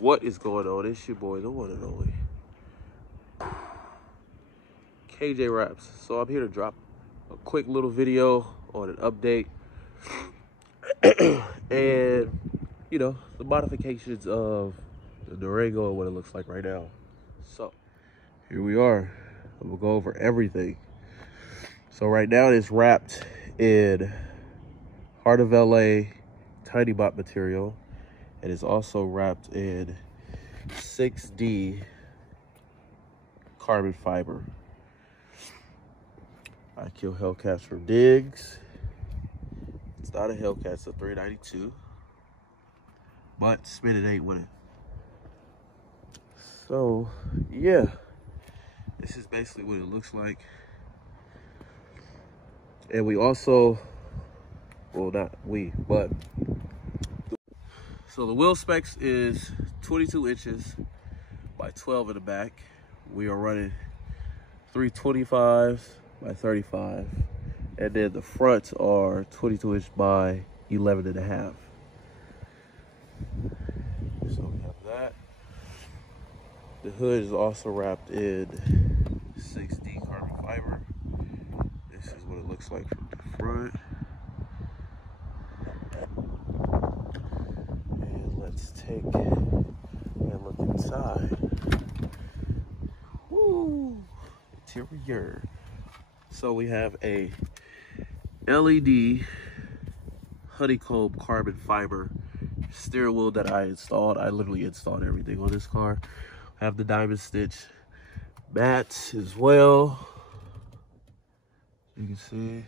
What is going on? It's your boy, the one and only KJ Raps. So I'm here to drop a quick little video on an update and, you know, the modifications of the Durango and what it looks like right now. So here we are. I'm gonna go over everything. So right now it's wrapped in Heart of LA Tiny Bot material. And it's also wrapped in 6D carbon fiber. I kill Hellcats from digs. It's not a Hellcat, it's a 392. But spin it ain't with it. So, yeah. This is basically what it looks like. And we also, well, not we, but so the wheel specs is 22 inches by 12 in the back. We are running 325s by 35. And then the fronts are 22 inch by 11 and a half. So we have that. The hood is also wrapped in 6D carbon fiber. This is what it looks like from the front. Let's take and look inside. Woo! Interior. So we have a LED honeycomb carbon fiber steering wheel that I installed. I literally installed everything on this car. I have the diamond stitch mats as well. You can see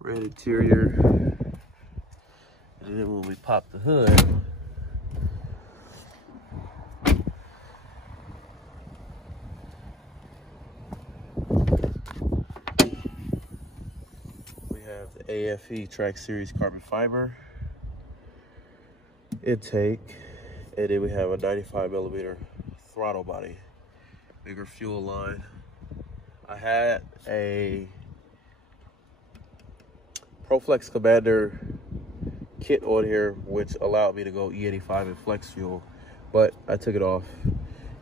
red interior. And then when we pop the hood, we have the AFE Track Series carbon fiber intake, and then we have a 95mm throttle body, bigger fuel line. I had a ProFlex Commander kit on here which allowed me to go E85 and flex fuel, but I took it off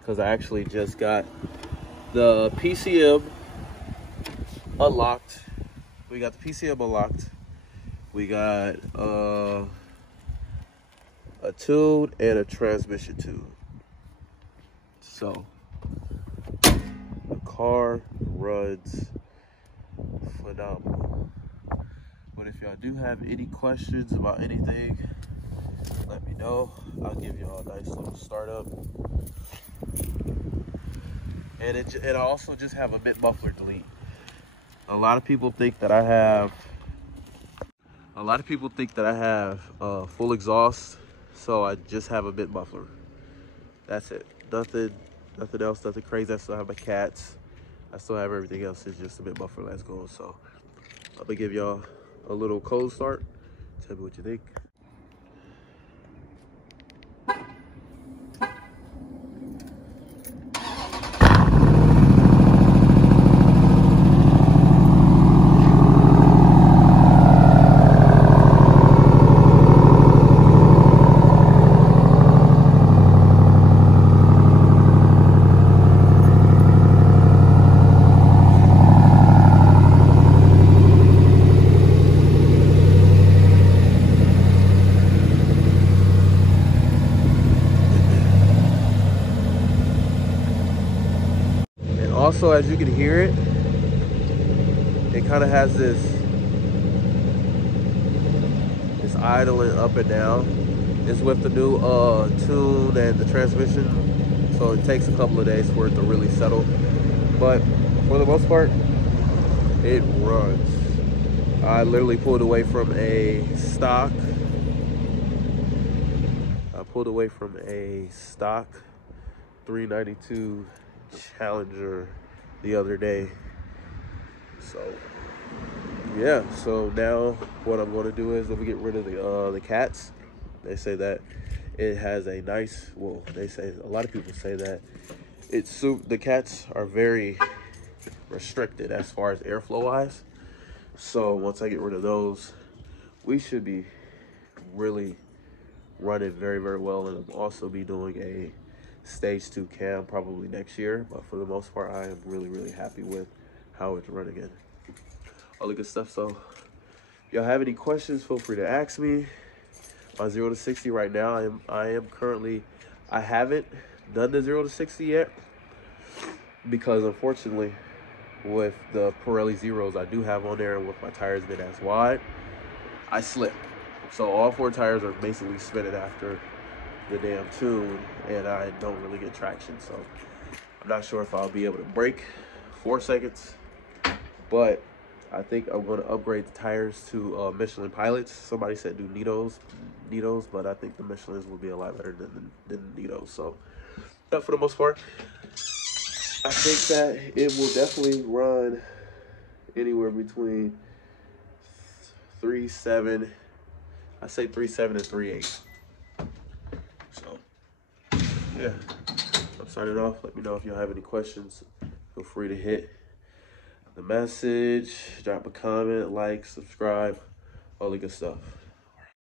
because I actually just got the PCM unlocked. We got the PCM unlocked. We got a tune and a transmission tune. So the car runs phenomenal. But if y'all do have any questions about anything, let me know. I'll give y'all a nice little startup. And it also just have a mid muffler delete. A lot of people think that I have full exhaust, so I just have a mid muffler. That's it. Nothing else, nothing crazy. I still have my cats. I still have everything else. It's just a mid muffler that's going. So I'm gonna give y'all a little cold start. Tell me what you think. Also, as you can hear it, it kind of has this idling up and down. It's with the new tune and the transmission, so it takes a couple of days for it to really settle. But for the most part, it runs. I literally pulled away from a stock. 392 Challenger the other day. So yeah, so now what I'm going to do is when we get rid of the cats, they say that it has a nice, well, they say, a lot of people say that the cats are very restricted as far as airflow wise. So once I get rid of those, we should be really running very, very well, and I'll also be doing a stage 2 cam probably next year. But for the most part, I am really, really happy with how it's running in. All the good stuff. So if y'all have any questions, feel free to ask me. On 0 to 60 right now, I haven't done the 0 to 60 yet, because unfortunately with the Pirelli Zeros I do have on there, and with my tires being as wide, I slip. So all 4 tires are basically spinning after the damn tune, and I don't really get traction. So I'm not sure if I'll be able to brake 4 seconds, but I think I'm going to upgrade the tires to Michelin Pilots. Somebody said do Nitos, but I think the Michelins will be a lot better than the Nitos. So, but for the most part, I think that it will definitely run anywhere between 3.7. I say 3.7 and 3.8. So, yeah, I'm signing off. Let me know if y'all have any questions. Feel free to hit the message, drop a comment, like, subscribe, all the good stuff.